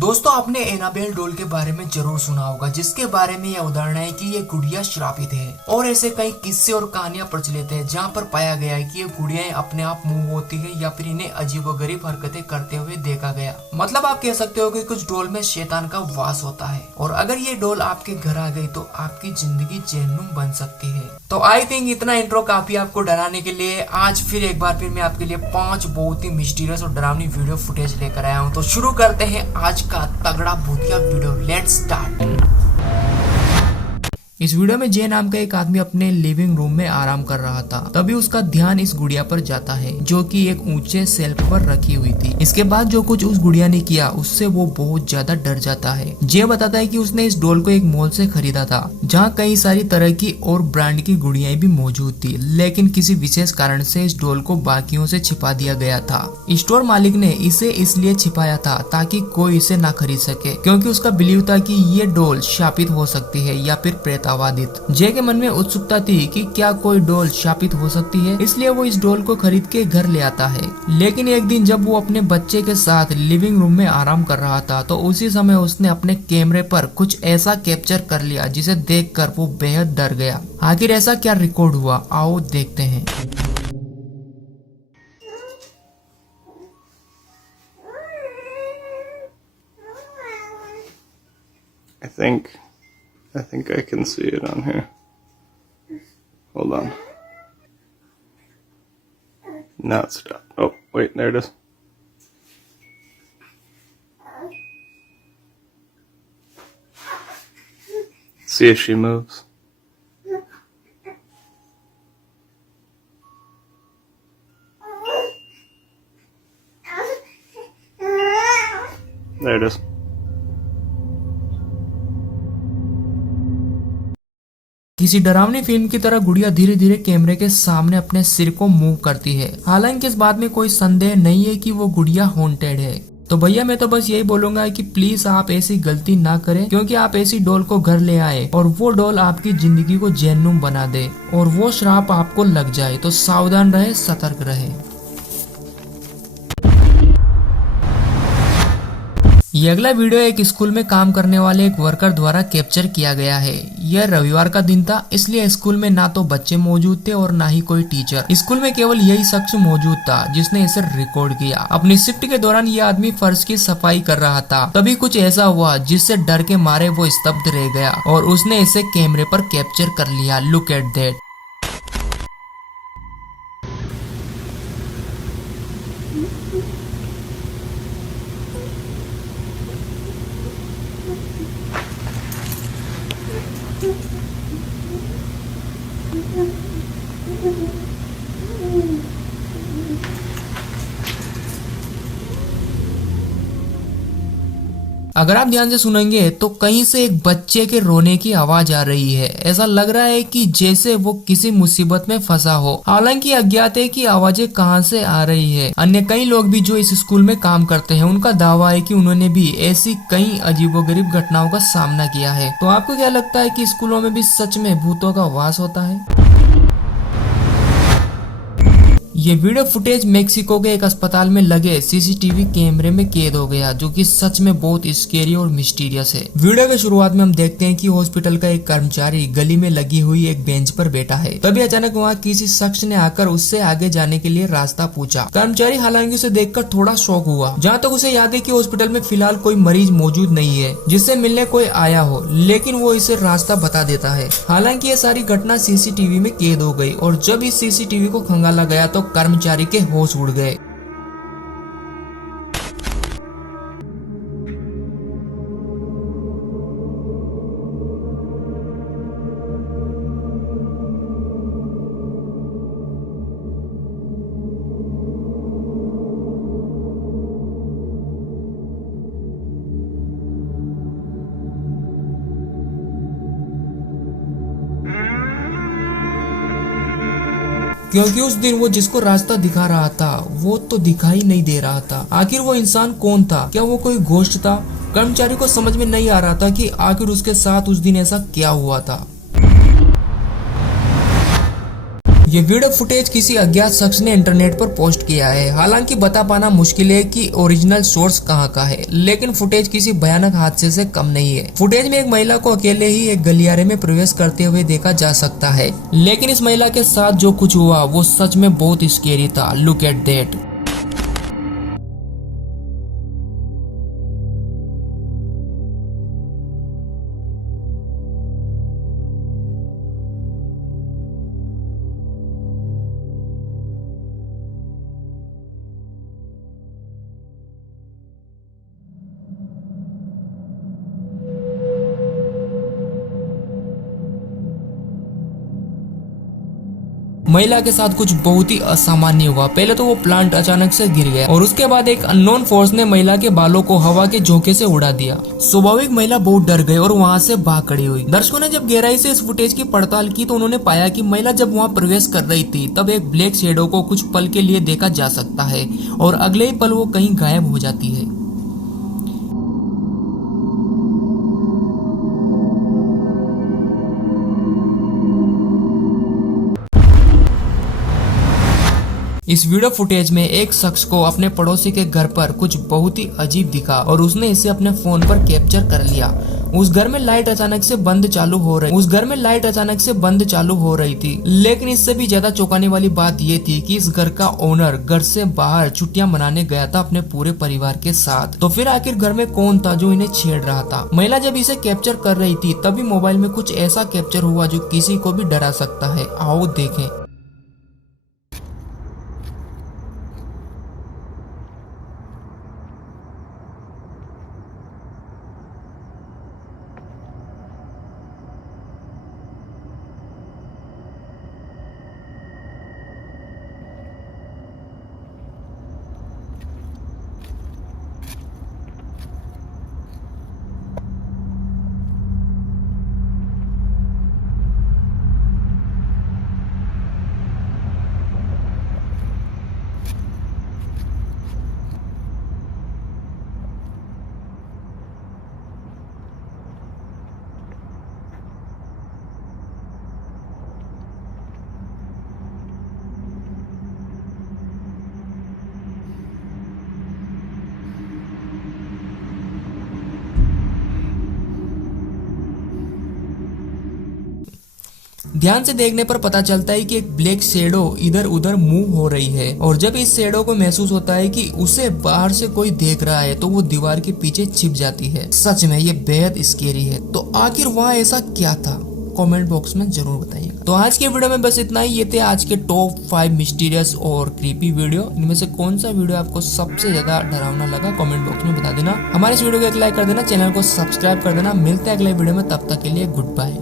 दोस्तों आपने Annabelle doll के बारे में जरूर सुना होगा, जिसके बारे में यह उदाहरण है कि ये गुड़िया श्रापित है। और ऐसे कई किस्से और कहानियां प्रचलित है जहां पर पाया गया है कि ये गुड़ियाएं अपने आप मुंह होती है या फिर इन्हें अजीबोगरीब हरकतें करते हुए देखा गया। मतलब आप कह सकते हो कि कुछ डॉल में शैतान का वास होता है और अगर ये डॉल आपके घर आ गई तो आपकी जिंदगी जहन्नुम बन सकती है। तो आई थिंक इतना इंट्रो काफी आपको डराने के लिए। आज फिर एक बार फिर मैं आपके लिए 5 बहुत ही मिस्टीरियस और डरावनी वीडियो फुटेज लेकर आया हूँ। तो शुरू करते हैं आज का तगड़ा भूतिया वीडियो। Let's start. इस वीडियो में जे नाम का एक आदमी अपने लिविंग रूम में आराम कर रहा था। तभी उसका ध्यान इस गुड़िया पर जाता है जो कि एक ऊंचे शेल्फ पर रखी हुई थी। इसके बाद जो कुछ उस गुड़िया ने किया उससे वो बहुत ज्यादा डर जाता है। जे बताता है कि उसने इस डॉल को एक मॉल से खरीदा था जहाँ कई सारी तरह की और ब्रांड की गुड़ियाएं भी मौजूद थी, लेकिन किसी विशेष कारण से इस डॉल को बाकियों से छिपा दिया गया था। स्टोर मालिक ने इसे इसलिए छिपाया था ताकि कोई इसे ना खरीद सके, क्योंकि उसका बिलीव था कि ये डॉल शापित हो सकती है या फिर प्रेतावादित। जे के मन में उत्सुकता थी कि क्या कोई डॉल शापित हो सकती है, इसलिए वो इस डॉल को खरीद के घर ले आता है। लेकिन एक दिन जब वो अपने बच्चे के साथ लिविंग रूम में आराम कर रहा था तो उसी समय उसने अपने कैमरे पर कुछ ऐसा कैप्चर कर लिया जिसे देखकर वो बेहद डर गया। आखिर ऐसा क्या रिकॉर्ड हुआ, आओ देखते हैं। I think I can see it on here. Hold on. Now it's stopped. Oh, wait, there it is. See if she moves. There it is. किसी डरावनी फिल्म की तरह गुड़िया धीरे धीरे कैमरे के सामने अपने सिर को मूव करती है। हालांकि इस बात में कोई संदेह नहीं है कि वो गुड़िया हॉन्टेड है। तो भैया मैं तो बस यही बोलूंगा कि प्लीज आप ऐसी गलती ना करें, क्योंकि आप ऐसी डॉल को घर ले आए और वो डॉल आपकी जिंदगी को जहन्नुम बना दे और वो श्राप आपको लग जाए। तो सावधान रहे, सतर्क रहे। ये अगला वीडियो एक स्कूल में काम करने वाले एक वर्कर द्वारा कैप्चर किया गया है। यह रविवार का दिन था, इसलिए स्कूल में ना तो बच्चे मौजूद थे और ना ही कोई टीचर। स्कूल में केवल यही शख्स मौजूद था जिसने इसे रिकॉर्ड किया। अपनी शिफ्ट के दौरान यह आदमी फर्श की सफाई कर रहा था। तभी कुछ ऐसा हुआ जिससे डर के मारे वो स्तब्ध रह गया और उसने इसे कैमरे पर कैप्चर कर लिया। Look at that. अगर आप ध्यान से सुनेंगे तो कहीं से एक बच्चे के रोने की आवाज आ रही है। ऐसा लग रहा है कि जैसे वो किसी मुसीबत में फंसा हो। हालांकि अज्ञात है कि आवाजें कहां से आ रही है। अन्य कई लोग भी जो इस स्कूल में काम करते हैं उनका दावा है कि उन्होंने भी ऐसी कई अजीबोगरीब घटनाओं का सामना किया है। तो आपको क्या लगता है कि स्कूलों में भी सच में भूतों का वास होता है? ये वीडियो फुटेज मेक्सिको के एक अस्पताल में लगे सीसीटीवी कैमरे में कैद हो गया, जो कि सच में बहुत स्केरी और मिस्टीरियस है। वीडियो के शुरुआत में हम देखते हैं कि हॉस्पिटल का एक कर्मचारी गली में लगी हुई एक बेंच पर बैठा है। तभी अचानक वहाँ किसी शख्स ने आकर उससे आगे जाने के लिए रास्ता पूछा। कर्मचारी हालांकि उसे देखकर थोड़ा शॉक हुआ। जहाँ तक उसे याद है कि हॉस्पिटल में फिलहाल कोई मरीज मौजूद नहीं है जिससे मिलने कोई आया हो, लेकिन वो इसे रास्ता बता देता है। हालांकि ये सारी घटना सीसीटीवी में कैद हो गई और जब इस सीसीटीवी को खंगाला गया तो कर्मचारी के होश उड़ गए। क्योंकि उस दिन वो जिसको रास्ता दिखा रहा था वो तो दिखाई नहीं दे रहा था। आखिर वो इंसान कौन था? क्या वो कोई घोस्ट था? कर्मचारी को समझ में नहीं आ रहा था कि आखिर उसके साथ उस दिन ऐसा क्या हुआ था। ये वीडियो फुटेज किसी अज्ञात शख्स ने इंटरनेट पर पोस्ट किया है। हालांकि बता पाना मुश्किल है कि ओरिजिनल सोर्स कहां का है, लेकिन फुटेज किसी भयानक हादसे से कम नहीं है। फुटेज में एक महिला को अकेले ही एक गलियारे में प्रवेश करते हुए देखा जा सकता है, लेकिन इस महिला के साथ जो कुछ हुआ वो सच में बहुत स्केरी था। Look at that. महिला के साथ कुछ बहुत ही असामान्य हुआ। पहले तो वो प्लांट अचानक से गिर गया और उसके बाद एक अननोन फोर्स ने महिला के बालों को हवा के झोंके से उड़ा दिया। स्वाभाविक महिला बहुत डर गई और वहां से भाग खड़ी हुई। दर्शकों ने जब गहराई से इस फुटेज की पड़ताल की तो उन्होंने पाया कि महिला जब वहां प्रवेश कर रही थी तब एक ब्लैक शेडो को कुछ पल के लिए देखा जा सकता है और अगले ही पल वो कहीं गायब हो जाती है। इस वीडियो फुटेज में एक शख्स को अपने पड़ोसी के घर पर कुछ बहुत ही अजीब दिखा और उसने इसे अपने फोन पर कैप्चर कर लिया। उस घर में लाइट अचानक से बंद चालू हो रही थी। लेकिन इससे भी ज्यादा चौंकाने वाली बात ये थी कि इस घर का ओनर घर से बाहर छुट्टियां मनाने गया था अपने पूरे परिवार के साथ। तो फिर आखिर घर में कौन था जो इन्हें छेड़ रहा था? महिला जब इसे कैप्चर कर रही थी तभी मोबाइल में कुछ ऐसा कैप्चर हुआ जो किसी को भी डरा सकता है। आओ देखें। ध्यान से देखने पर पता चलता है कि एक ब्लैक शेडो इधर उधर मूव हो रही है और जब इस शेडो को महसूस होता है कि उसे बाहर से कोई देख रहा है तो वो दीवार के पीछे छिप जाती है। सच में ये बेहद स्केरी है। तो आखिर वहाँ ऐसा क्या था? कमेंट बॉक्स में जरूर बताइएगा। तो आज के वीडियो में बस इतना ही। ये थे आज के टॉप 5 मिस्टीरियस और क्रीपी वीडियो। इनमें से कौन सा वीडियो आपको सबसे ज्यादा डरावना लगा कमेंट बॉक्स में बता देना। हमारे इस वीडियो को एक लाइक कर देना, चैनल को सब्सक्राइब कर देना। मिलते हैं अगले वीडियो में, तब तक के लिए गुड बाय।